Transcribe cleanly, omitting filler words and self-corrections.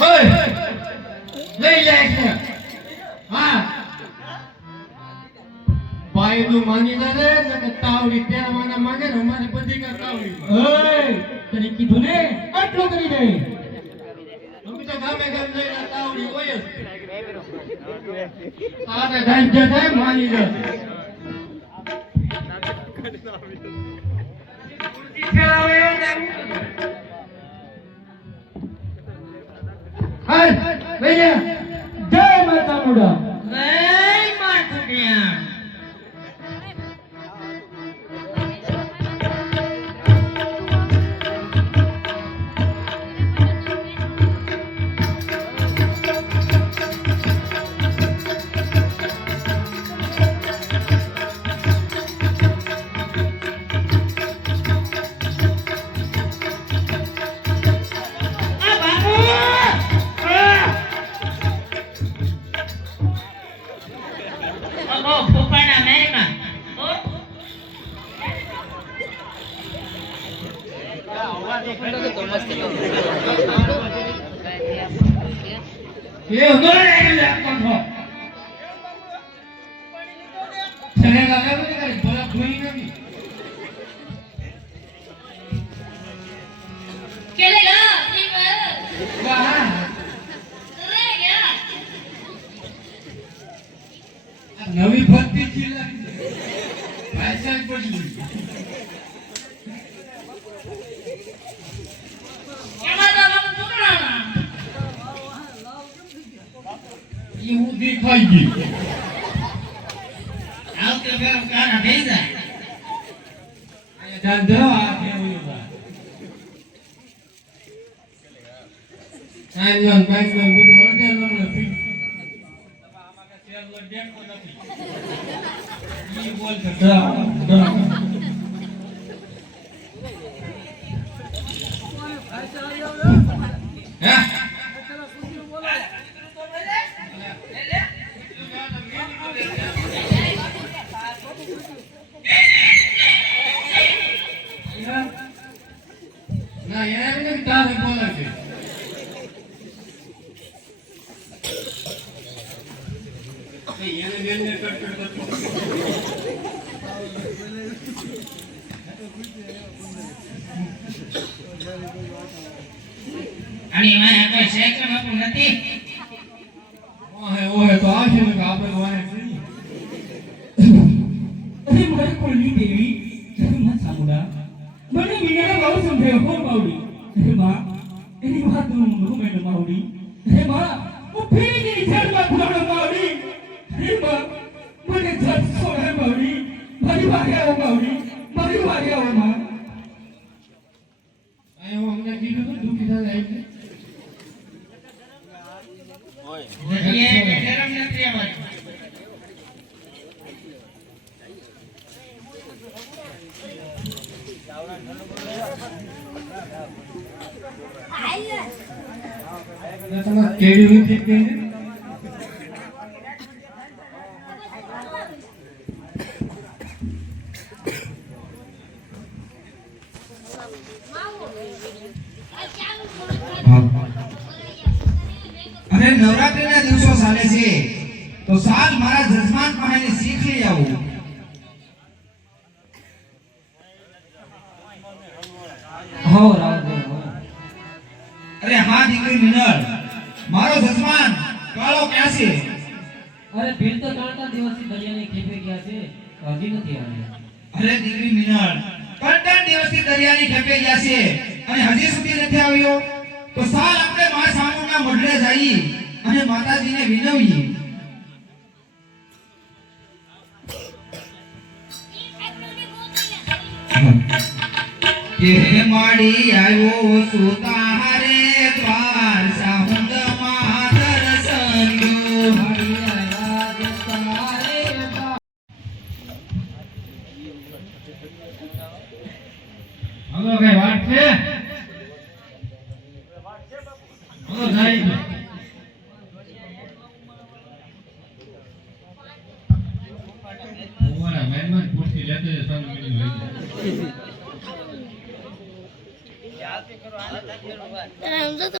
ઓય લઈ જાય છે હા ભાઈ નું માંગી દે ને તાવડી પહેરવાના માંગે ને અમારી બધી કા તાવડી ઓય તને કીધું ને આટલું કરી દે અમે તો ગામે ગામ જઈને તાવડી હોય જ તારે ગાંજે થાય માની દે હાય ભૈયા જય માતા મુડા લઈ માથુડિયા ये उधर है लैपटॉप हो चलेगा क्या बोले कर बोला कोई नहीं चलेगा ठीक है कहां रह गया नवी भर्ती जिला पैसा पड़ी ये वो दिखाएगी आपके घर का ना भेजा जान दो आके होगा आई लोग बैंक में वो और दे लोग लफी तब आमाका शेयर लोग देख को नहीं ये बोल सकता हां ના યાર ને તારે બોલે છે એને બેનને કટ કરતો અને મારા કોઈ શેકર બાપુ નથી ઓહે તો આ છે ને આપણે વાને કરી અરે મારી કોલની દેવી મત સાંભળા મને વિનાના બહુ સમજાયો હો બાવડી હે બા એની વાત તું હું મેં બાવડી હે બા હું ફેરી ની છડમાં ફોડો બાવડી હે બા મને જત સોહે બાવડી મારી વાગે આવો બાવડી મારી વાગે આવો માં આયો અમને કીધું તો દુખી થાય છે ઓય એ ગરમ નથી આવતો તમે કેડી વિશે કે અને નવરાત્રીના દિવસો ચાલે છે તો સાલ મારા જજમાન પાસે શીખ લઈ આવું હો રાવ અરે હા દીકરી મિનળ મારો જજમાન કાળો ક્યાં છે અરે ભીડ તો 3 દિવસથી દરિયાની ખેપે ગયા છે હજી નથી આવ્યા અરે દીકરી મિનળ 3 દિવસથી દરિયાની ખેપે ગયા છે અને હજી સુધી નથી આવ્યો તો સાલ આપણે મા સામુના મઢડે જઈએ અને માતાજીને વિનવીએ કે માડી આવ્યો સુતારે દ્વાર સાહુંદ માતર સંગ્યો મારી આયા દસ્તારે હલો કઈ વાત છે હલો જાય ઓલા મહેમાન પૂરતી લેતે સામે લઈ જાય સમજો